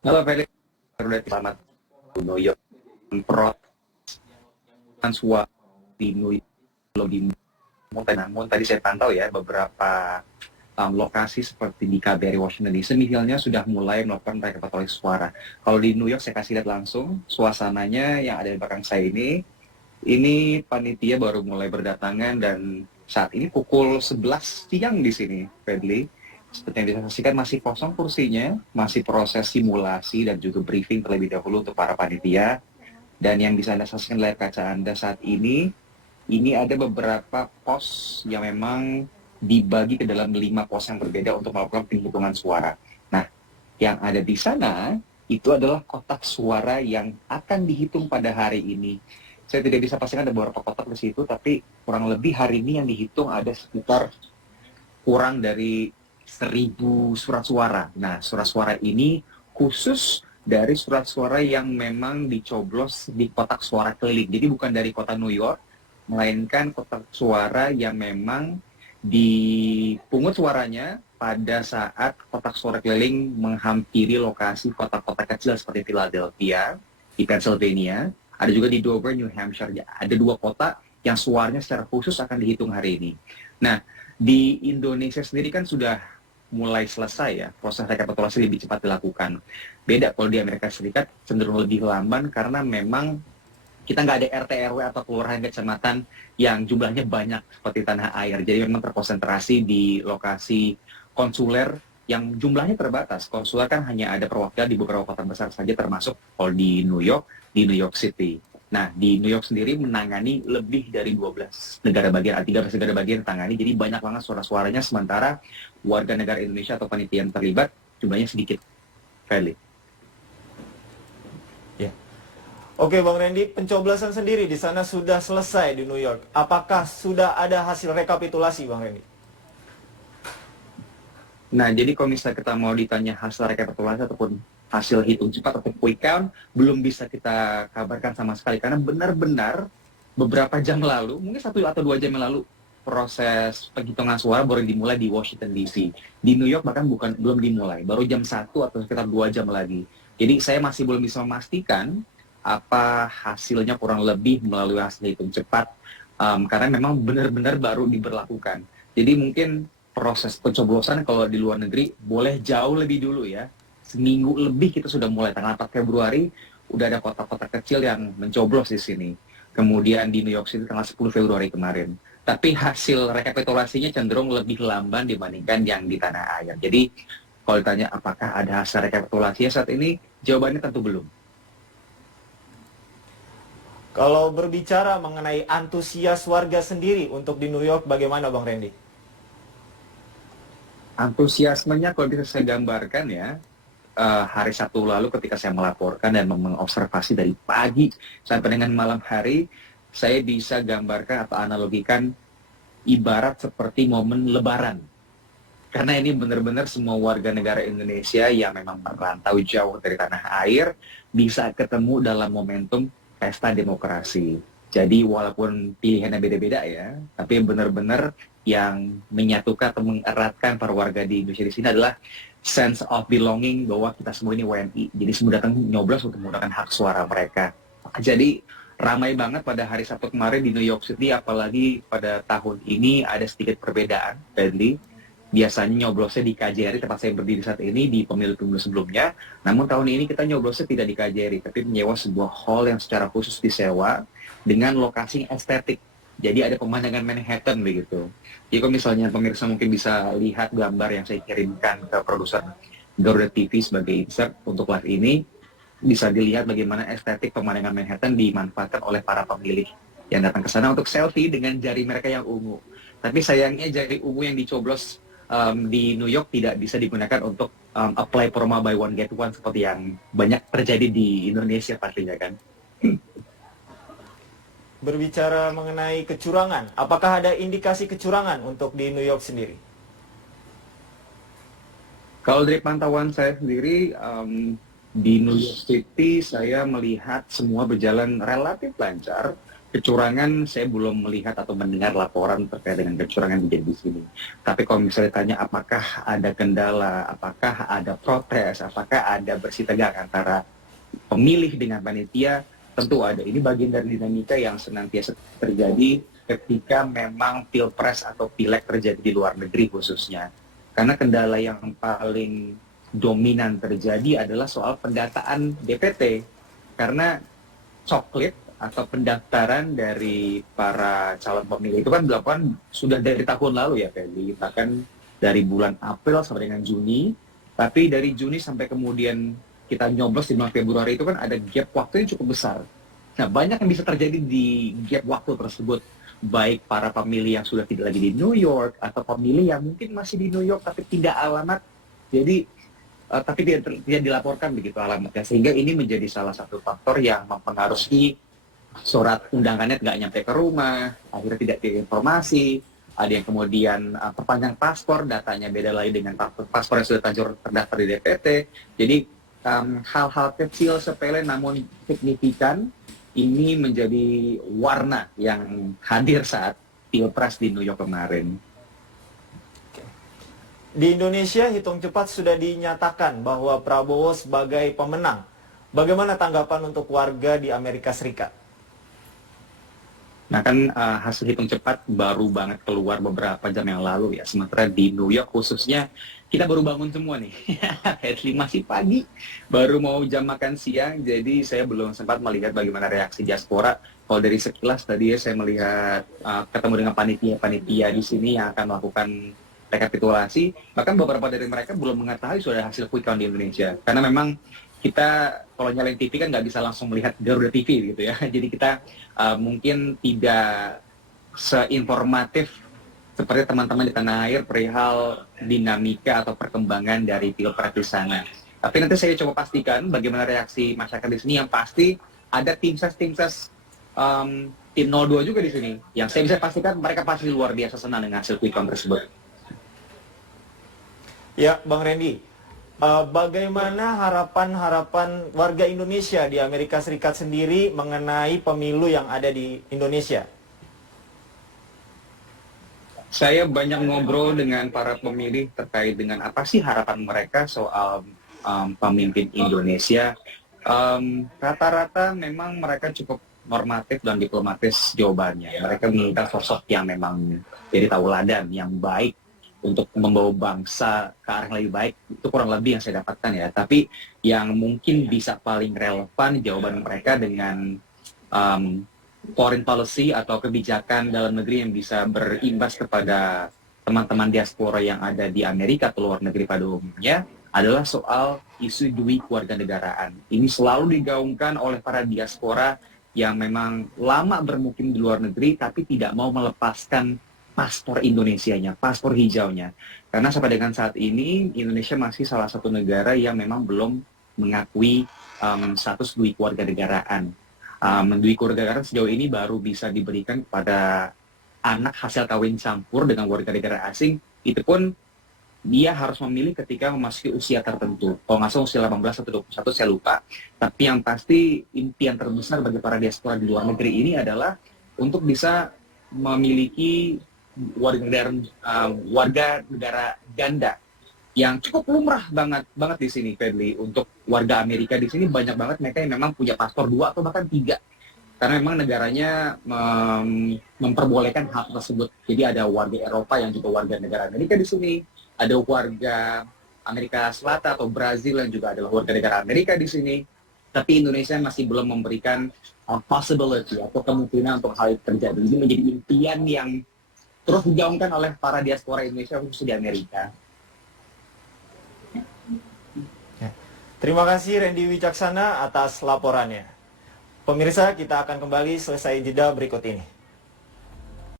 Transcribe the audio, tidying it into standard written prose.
Halo Felix, udah selamat New York Pro suara di New York belum di namun tadi saya pantau ya beberapa lokasi seperti di KBRI Washington DC misalnya sudah mulai melakukan rekapitulasi suara. Kalau di New York saya kasih lihat langsung suasananya yang ada di belakang saya ini panitia baru mulai berdatangan dan saat ini pukul 11 siang di sini, Fedli. Seperti yang bisa saksikan masih kosong kursinya, masih proses simulasi dan juga briefing terlebih dahulu untuk para panitia. Dan yang bisa Anda saksikan layar kaca Anda saat ini ada beberapa pos yang memang dibagi ke dalam 5 pos yang berbeda untuk melakukan penghitungan suara. Nah, yang ada di sana itu adalah kotak suara yang akan dihitung pada hari ini. Saya tidak bisa pastikan ada beberapa kotak di situ, tapi kurang lebih hari ini yang dihitung ada sekitar kurang dari 1.000 surat suara. Nah, surat suara ini khusus dari surat suara yang memang dicoblos di kotak suara keliling. Jadi bukan dari kota New York, melainkan kotak suara yang memang dipungut suaranya pada saat kotak suara keliling menghampiri lokasi kota-kota kecil seperti Philadelphia, di Pennsylvania, ada juga di Dover, New Hampshire. Ada 2 kota yang suaranya secara khusus akan dihitung hari ini. Nah, di Indonesia sendiri kan sudah mulai selesai ya, proses rekapitulasi lebih cepat dilakukan. Beda kalau di Amerika Serikat cenderung lebih lamban karena memang kita nggak ada RT RW atau kelurahan kecamatan yang jumlahnya banyak seperti tanah air. Jadi memang terkonsentrasi di lokasi konsuler yang jumlahnya terbatas. Konsuler kan hanya ada perwakilan di beberapa kota besar saja termasuk kalau di New York, di New York City. Nah, di New York sendiri menangani lebih dari 12 negara bagian, 13 negara bagian ditangani, jadi banyak banget suara-suaranya, sementara warga negara Indonesia atau panitia yang terlibat jumlahnya sedikit. Felix. Ya. Oke, Bang Randy, pencoblosan sendiri di sana sudah selesai di New York. Apakah sudah ada hasil rekapitulasi, Bang Randy? Nah, jadi kalau misalnya kita mau ditanya hasil rekapitulasi ataupun hasil hitung cepat atau quick count, belum bisa kita kabarkan sama sekali. Karena benar-benar beberapa jam lalu, mungkin 1 atau 2 jam yang lalu, proses penghitungan suara baru dimulai di Washington DC. Di New York bahkan belum dimulai, baru jam 1 atau sekitar 2 jam lagi. Jadi saya masih belum bisa memastikan apa hasilnya kurang lebih melalui hasil hitung cepat, karena memang benar-benar baru diberlakukan. Jadi mungkin proses pencoblosan kalau di luar negeri boleh jauh lebih dulu ya. Seminggu lebih kita sudah mulai, tanggal 4 Februari udah ada kota-kota kecil yang mencoblos di sini. Kemudian di New York City tanggal 10 Februari kemarin. Tapi hasil rekapitulasinya cenderung lebih lamban dibandingkan yang di tanah air. Jadi kalau ditanya apakah ada hasil rekapitulasinya saat ini, jawabannya tentu belum. Kalau berbicara mengenai antusias warga sendiri untuk di New York, bagaimana, Bang Randy? Antusiasmenya kalau bisa saya gambarkan ya, hari Sabtu lalu ketika saya melaporkan dan mengobservasi dari pagi sampai dengan malam hari, saya bisa gambarkan atau analogikan ibarat seperti momen Lebaran. Karena ini benar-benar semua warga negara Indonesia yang memang merantau jauh dari tanah air bisa ketemu dalam momentum pesta demokrasi. Jadi walaupun pilihannya beda-beda ya, tapi benar-benar yang menyatukan atau mengeratkan para warga di Indonesia di sini adalah sense of belonging bahwa kita semua ini WNI. Jadi semua datang nyoblos untuk menggunakan hak suara mereka. Jadi ramai banget pada hari Sabtu kemarin di New York City, apalagi pada tahun ini ada sedikit perbedaan, Bentley. Biasanya nyoblosnya di KJRI, tempat saya berdiri saat ini, di pemilu-pemilu sebelumnya. Namun tahun ini kita nyoblosnya tidak di KJRI, tapi menyewa sebuah hall yang secara khusus disewa dengan lokasi estetik. Jadi ada pemandangan Manhattan begitu. Jadi kalau misalnya pemirsa mungkin bisa lihat gambar yang saya kirimkan ke produser Garuda TV sebagai insert untuk live ini, bisa dilihat bagaimana estetik pemandangan Manhattan dimanfaatkan oleh para pemilih yang datang ke sana untuk selfie dengan jari mereka yang ungu. Tapi sayangnya jari ungu yang dicoblos di New York tidak bisa digunakan untuk apply promo buy one get one seperti yang banyak terjadi di Indonesia pastinya kan. Berbicara mengenai kecurangan, apakah ada indikasi kecurangan untuk di New York sendiri? Kalau dari pantauan saya sendiri, di New York City saya melihat semua berjalan relatif lancar. kecurangan saya belum melihat atau mendengar laporan terkait dengan kecurangan terjadi di sini. Tapi kalau misalnya tanya apakah ada kendala, apakah ada protes, apakah ada bersih tegak antara pemilih dengan panitia, tentu ada. Ini bagian dari dinamika yang senantiasa terjadi ketika memang pilpres atau pileg terjadi di luar negeri khususnya. Karena kendala yang paling dominan terjadi adalah soal pendataan DPT. Karena coklit atau pendaftaran dari para calon pemilih itu kan dilakukan sudah dari tahun lalu ya, Feli. Bahkan dari bulan April sampai dengan Juni. Tapi dari Juni sampai kemudian kita nyoblos di bulan Februari itu kan ada gap waktu yang cukup besar. Nah, banyak yang bisa terjadi di gap waktu tersebut. Baik para pemilih yang sudah tidak lagi di New York atau pemilih yang mungkin masih di New York tapi tidak alamat. Jadi tapi tidak dilaporkan begitu alamatnya. Sehingga ini menjadi salah satu faktor yang mempengaruhi surat undangannya nggak nyampe ke rumah, akhirnya tidak diinformasi, ada yang kemudian perpanjang paspor, datanya beda lagi dengan paspor yang sudah terdaftar di DPT. Jadi hal-hal kecil sepele namun signifikan ini menjadi warna yang hadir saat Pilpres di New York kemarin. Di Indonesia, hitung cepat sudah dinyatakan bahwa Prabowo sebagai pemenang. Bagaimana tanggapan untuk warga di Amerika Serikat? Nah kan hasil hitung cepat baru banget keluar beberapa jam yang lalu ya. Sementara di New York khususnya kita baru bangun semua nih. Masih pagi, baru mau jam makan siang. Jadi saya belum sempat melihat bagaimana reaksi diaspora. Kalau dari sekilas tadi ya saya melihat ketemu dengan panitia-panitia di sini yang akan melakukan rekapitulasi. Bahkan beberapa dari mereka belum mengetahui sudah hasil quick count di Indonesia. Karena memang kita kalau nyalain TV kan nggak bisa langsung melihat Garuda TV gitu ya. Jadi kita mungkin tidak seinformatif seperti teman-teman di tanah air perihal dinamika atau perkembangan dari Pilpres di sana. Tapi nanti saya coba pastikan bagaimana reaksi masyarakat di sini. Yang pasti ada tim ses tim 02 juga di sini. Yang saya bisa pastikan mereka pasti luar biasa senang dengan hasil quick count tersebut. Ya, Bang Randy. Bagaimana harapan-harapan warga Indonesia di Amerika Serikat sendiri mengenai pemilu yang ada di Indonesia? Saya banyak ngobrol dengan para pemilih terkait dengan apa sih harapan mereka soal pemimpin Indonesia. Rata-rata memang mereka cukup normatif dan diplomatis jawabannya. Mereka menginginkan sosok yang memang jadi tauladan, yang baik untuk membawa bangsa ke arah yang lebih baik. Itu kurang lebih yang saya dapatkan ya. Tapi yang mungkin bisa paling relevan jawaban mereka dengan foreign policy atau kebijakan dalam negeri yang bisa berimbas kepada teman-teman diaspora yang ada di Amerika atau luar negeri pada umumnya adalah soal isu dui kewarganegaraan. Ini selalu digaungkan oleh para diaspora yang memang lama bermukim di luar negeri tapi tidak mau melepaskan paspor Indonesianya, paspor hijaunya. Karena sampai dengan saat ini, Indonesia masih salah satu negara yang memang belum mengakui status dui kewarganegaraan. Dui kewarganegaraan sejauh ini baru bisa diberikan kepada anak hasil kawin campur dengan warga negara asing. Itu pun dia harus memilih ketika memasuki usia tertentu. Kalau nggak salah usia 18 atau 21, saya lupa. Tapi yang pasti impian terbesar bagi para diaspora di luar negeri ini adalah untuk bisa memiliki warga negara ganda yang cukup lumrah banget di sini, Fedli. Untuk warga Amerika di sini banyak banget mereka yang memang punya paspor 2 atau bahkan 3 karena memang negaranya memperbolehkan hak tersebut. Jadi ada warga Eropa yang juga warga negara Amerika di sini, ada warga Amerika Selatan atau Brazil yang juga adalah warga negara Amerika di sini. Tapi Indonesia masih belum memberikan possibility atau kemungkinan untuk hal itu terjadi. Ini menjadi impian yang terus digaungkan oleh para diaspora Indonesia khususnya di Amerika. Terima kasih Randy Wicaksana atas laporannya. Pemirsa, kita akan kembali selesai jeda berikut ini.